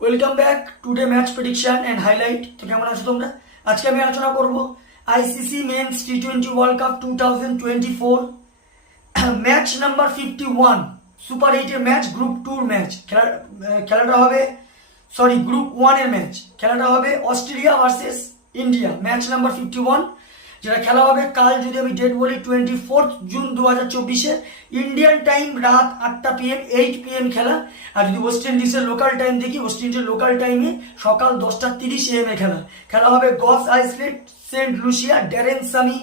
Welcome back today match prediction and highlight. তো কেমন আছো তোমরা? আজকে আমি আলোচনা করব আইসিসি মেন্স টি20 world cup 2024 match number 51 super 8 এর ম্যাচ, গ্রুপ 2 ম্যাচ। খেলাটা হবে গ্রুপ 1 এর ম্যাচ। খেলাটা হবে Australia versus India, match number 51, যেটা খেলা হবে কাল। যদি আমি ডেট বলি 24 জুন 2024 ইন্ডিয়ান টাইম রাত 8টা PM 8 PM খেলা। আর যদি ওয়েস্ট ইন্ডিজের লোকাল টাইম দেখি, ওয়েস্ট ইন্ডিজের লোকাল টাইমে সকাল 10:30 AM খেলা। খেলা হবে Gros island, Saint Lucia, Darren Sammy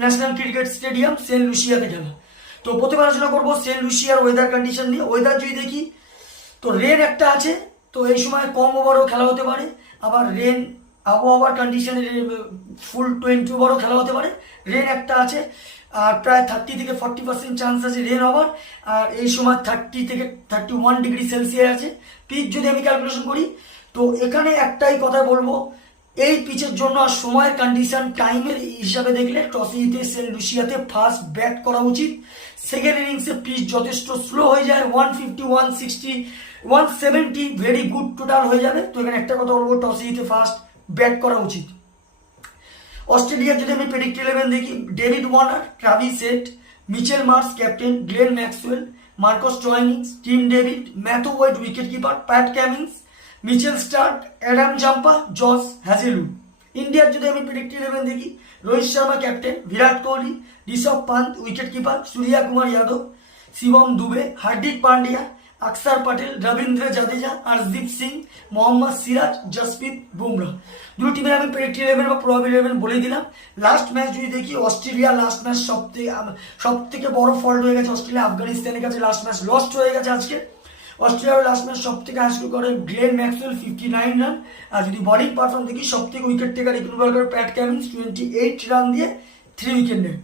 national cricket stadium, Saint লুসিয়াতে খেলা। তো প্রথমে আলোচনা করবো সেন্ট লুসিয়ার ওয়েদার কন্ডিশন নিয়ে। ওয়েদার যদি দেখি তো রেন একটা আছে, তো এই সময় কম ওভারও খেলা হতে পারে। আবার রেন আবহাওয়ার কন্ডিশনে ফুল 20 ওভারও খেলা হতে পারে। রেন একটা আছে, আর প্রায় 30 থেকে 40% চান্স আছে রেন হওয়ার। আর এই সময় 30 থেকে 31 ডিগ্রি সেলসিয়াস আছে। পিচ যদি আমি ক্যালকুলেশন করি তো এখানে একটাই কথা বলবো, এই পিচের জন্য আর সময়ের কন্ডিশন টাইমের হিসাবে দেখলে টসে জিতে সেন্ট লুসিয়াতে ফার্স্ট ব্যাট করা উচিত। সেকেন্ড ইনিংসে পিচ যথেষ্ট স্লো হয়ে যায়, 150, 160, 170 ভেরি গুড টোটাল হয়ে যাবে। তো এখানে একটা কথা বলবো, টসে জিতে ফার্স্ট ব্যাট করা উচিত। অস্ট্রেলিয়ার যদি আমি প্রেডিক্ট 11 দেখি, David Warner, Travis Head, Mitchell Marsh captain, Glenn Maxwell, Marcus Stoinis, Tim David, Matthew Wade wicket keeper, Pat Cummins, Mitchell Starc, Adam Zampa, Josh Hazlewood. ইন্ডিয়ার যদি আমি প্রেডিক্ট 11 দেখি, Rohit Sharma captain, Virat Kohli, Rishabh Pant wicket keeper, সূর্যা কুমার যাদব, শিবম দুবে, হার্দিক পান্ডিয়া, अक्षर पटेल, रविंद्र जडेजा, अर्शदीप सिंह, मोहम्मद सिराज, जसप्रीत बुमराह। দুটো টিমের আমি প্রেডিক্ট 11 বা probable 11 বলে দিলাম। লাস্ট ম্যাচ যদি দেখি, অস্ট্রেলিয়া লাস্ট ম্যাচ সব থেকে বড় ফল্ট হয়ে গেছে। অস্ট্রেলিয়া আফগানিস্তানের কাছে লাস্ট ম্যাচ লস্ট হয়ে গেছে আজকে। অস্ট্রেলিয়ার লাস্ট ম্যাচ সব থেকে হাই স্কোর করে গ্লেন ম্যাক্সওয়েল 59 রান। আর যদি বলিং পারফর্ম দেখি, সব থেকে উইকেট টেকার ইকুইভাল করে প্যাট কামিন্স 28 রান দিয়ে 3 উইকেট নেয়।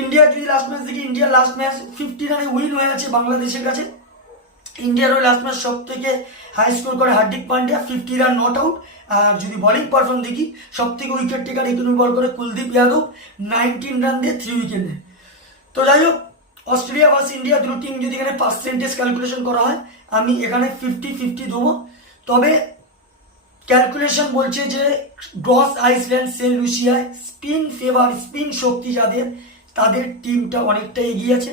ইন্ডিয়ার যদি লাস্ট ম্যাচ দেখি, ইন্ডিয়ার লাস্ট ম্যাচ 50 রানে উইন হয়ে আছে বাংলাদেশের কাছে। ইন্ডিয়ার ওই লাস্ট ম্যাচ সব থেকে হাই স্কোর করে Hardik Pandya 50 run not out. আর যদি বলিং পারফর্ম দেখি, সব থেকে উইকেট টেকার ইকুইভাল করে কুলদীপ যাদব 19 রান দিয়ে 3 উইকেট নেয়। তো যাই হোক, অস্ট্রেলিয়া ভার্সেস ইন্ডিয়া দুটো টিম যদি এখানে পার্সেন্টেজ ক্যালকুলেশন করা হয়, আমি এখানে 50-50 দেবো। তবে ক্যালকুলেশন বলছে যে গস আইল্যান্ড, সেন্ট লুসিয়ায় স্পিন শক্তি যাদের, তাদের টিমটা অনেকটা এগিয়ে আছে।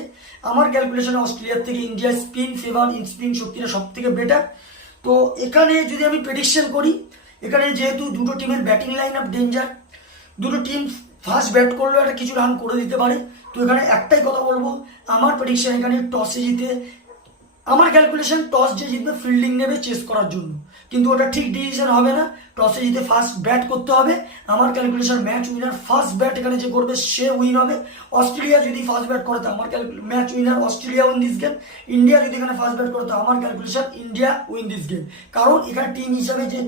আমার ক্যালকুলেশনে অস্ট্রেলিয়ার থেকে ইন্ডিয়ার স্পিন শক্তিটা সব থেকে বেটার। তো এখানে যদি আমি প্রেডিকশন করি, এখানে যেহেতু দুটো টিমের ব্যাটিং লাইন আপ ডেঞ্জার, দুটো টিম ফার্স্ট ব্যাট করলেও একটা কিছু রান করে দিতে পারে। তো এখানে একটাই কথা বলবো, আমার প্রেডিকশন এখানে টসে জিতে, আমার ক্যালকুলেশন টস যে জিতবে ফিল্ডিং নেবে চেস করার জন্য, কিন্তু ওটা ঠিক ডিসিশন হবে না। টসে জিতে ফার্স্ট ব্যাট করতে হবে। আমার calculation match winner first bat এখানে যে করবে সে উইন হবে। অস্ট্রেলিয়া যদি ফার্স্ট ব্যাট করে তো আমার match winner Australia win this game. India যদি এখানে ফার্স্ট ব্যাট করে তো আমার calculation India win this game. কারণ এখানে টিম হিসাবে যে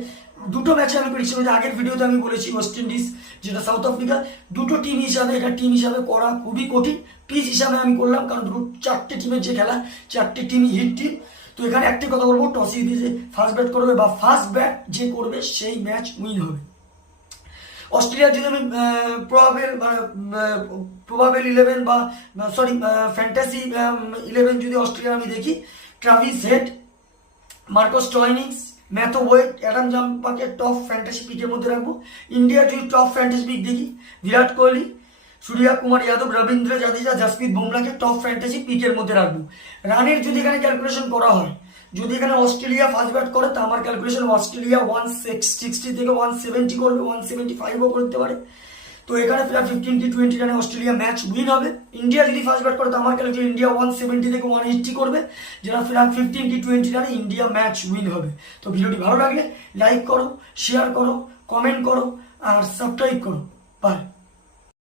দুটো ম্যাচে আমি প্রেডিকশন করি, আগের ভিডিওতে আমি বলেছি ওয়েস্ট ইন্ডিজ যেটা সাউথ আফ্রিকা, দুটো টিম হিসাবে এখানে টিম হিসাবে করা খুবই কঠিন। পিচ হিসাবে আমি করলাম, কারণ চারটে টিমের যে খেলা, চারটে টিমই হিট টিম। তো এখানে একটি কথা বলবো, টসে জিতে যে ফার্স্ট ব্যাট করবে বা ফার্স্ট ব্যাট যে করবে সেই ম্যাচ উইন হবে। অস্ট্রেলিয়ার যদি আমি প্রবাবেল 11 বা ফ্যান্টাসি 11 যদি অস্ট্রেলিয়ার আমি দেখি, Travis Head, Marcus Stoinis, Matthew Wade, Adam জাম্পাকে টপ ফ্যান্টাসি পিকের মধ্যে রাখবো। ইন্ডিয়ার যদি টপ ফ্যান্টাসি পিক দেখি, বিরাট কোহলি, সূর্যা কুমার যাদব, রবীন্দ্র জাদেজা, জসপ্রীত বুমরাহকে টপ ফ্যান্টাসি পিকের মধ্যে রাখবো। রানের যদি এখানে ক্যালকুলেশন করা হয়, যদি এখানে অস্ট্রেলিয়া ফার্স্ট ব্যাট করে তো আমার ক্যালকুলেশন অস্ট্রেলিয়া 160 থেকে 170 করবে, 175ও করতে পারে। তো এখানে প্রায় 15-20 রানে অস্ট্রেলিয়া ম্যাচ উইন হবে। ইন্ডিয়া যদি ফার্স্ট ব্যাট করে তো আমার ক্যালকুলেশন ইন্ডিয়া 170 থেকে 180 করবে, যেটা প্রায় 15-20 রানে ইন্ডিয়া ম্যাচ উইন হবে। তো ভিডিওটি ভালো লাগলে লাইক করো, শেয়ার করো, কমেন্ট করো আর সাবস্ক্রাইব করো। বাই।